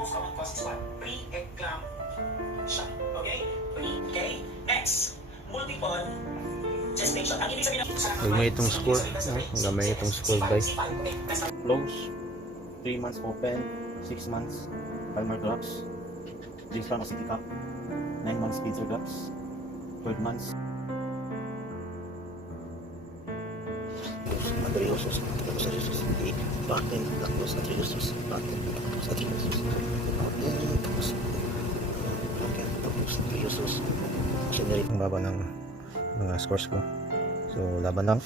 most common cause is what? Pre-eclampsia. Okay? Okay? Next, multiple gestation. Ang ibig sabihin ng Gamay itong score. Gamay itong score guys. Close, 3 months open, 6 months Palmer grafts, James Farm City Cup, 9 months Spitzer grafts, 12 months Andreosus, Andreosus, Paten, Lactos, Andreosus, Paten, Lactos, Andreosus, Paten, Lactos, Paten, Lactos, Andreosus. Generate ang baba ng mga scores ko. So, laban lang.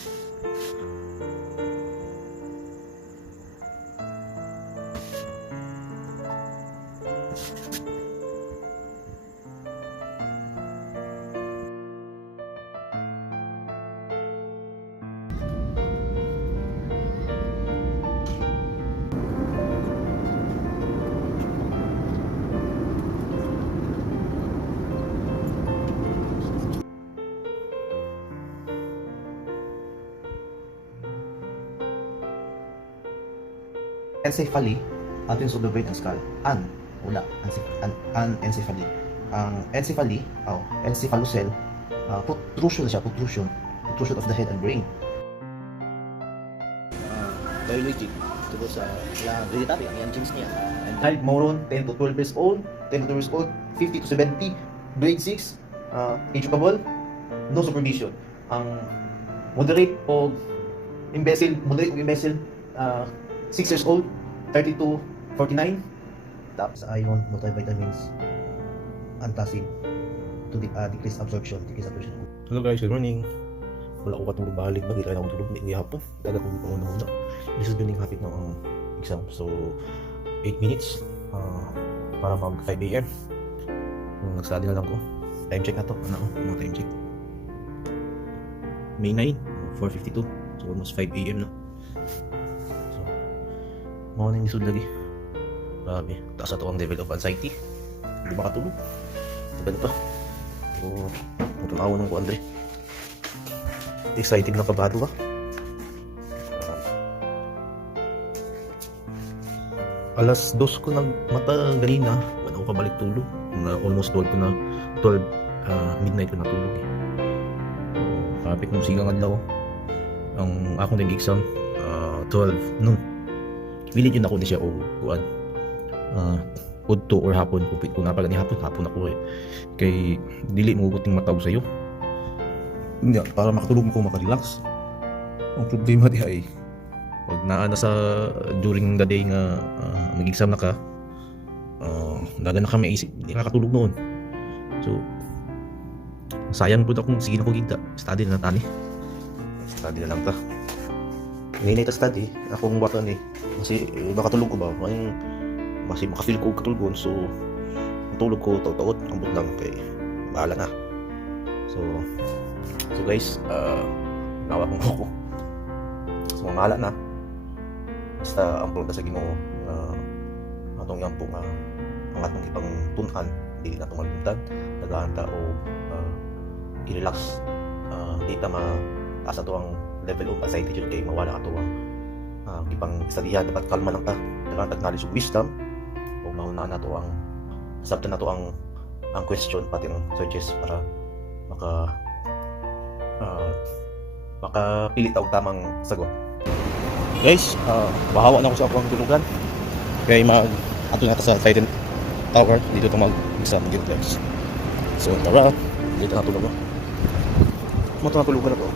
Encephaly, atin sa brain and skull. Anencephaly. Ang encephaly, encephalocele, protrusion of the head and brain. Biologic, tungkol sa hereditary, ang genes niya. And child moron, 10 to 12 years old, 10 to 12 years old, 50 to 70, grade 6, educable, no supervision. Ang moderate o imbecile, 6 years old, 30 to 49. Tapos iron, multivitamins, antacid to decrease absorption. Hello guys, good morning. Wala ko katulog balik. Bagay lang ako tulog. Hindi hapon. Dagat ko muna. This is doing hapit ng exam. So, 8 minutes para mag 5 a.m. Nag-study na lang ko. Time check na to. Ano time check? May 9, 4:52. So, almost 5 a.m. na. Morning lisod lagi. Grabe. Taas na to ang level of anxiety. Hindi makatulog. Tagal pa. So, tumawa ng ko, Andre. Excited na kabado ba? Alas 2 ko nagmata ganina. Wala ko kabalik tulog. Almost 12 ko na 12 midnight ko natulog eh. Kapit ng sigang adlaw. Ang akong nag exam 12 noon. Pilit yun ako ni siya o kuan udto or hapon kung napag ni hapon ako eh kay dili mo guting matawag sa'yo nga para makatulog mo ko makarelax. Ang problema di ay pag naana sa during the day nga mag-exam na ka daga na kami isip hindi nakatulog noon. So sayang po akong sige na ko gigda study na lang ta ngayon ito study akong baka ni kasi baka tulog ko ba kasi makafeel ko katulgon so ang tulog ko taot ambot lang kay bahala na. So guys nawa kong ako so mahala na basta ang pulta sa Ginoo atong yang po ang atong ipang tunan dili na tumagbuntag nagahanta o i-relax dita taas ato ang level of anxiety jud kay mawala ato ang ipang studihan dapat kalma lang ta dapat knowledge of wisdom o mauna na to ang sabta na to ang question pati ang searches para makapilit og tamang sagot. Guys, mahawa na ako sa akong tulugan kay ato na ta sa Titan Tower dito to mag-exam gid guys. So tara, dito na tulog mo natulugan na to.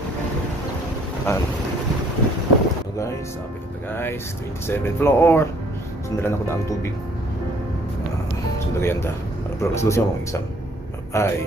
So guys, sabi kita guys, 27th floor. Sundalan ako na ang tubig. So lagayan ta. Pero resolution akong exam. Bye.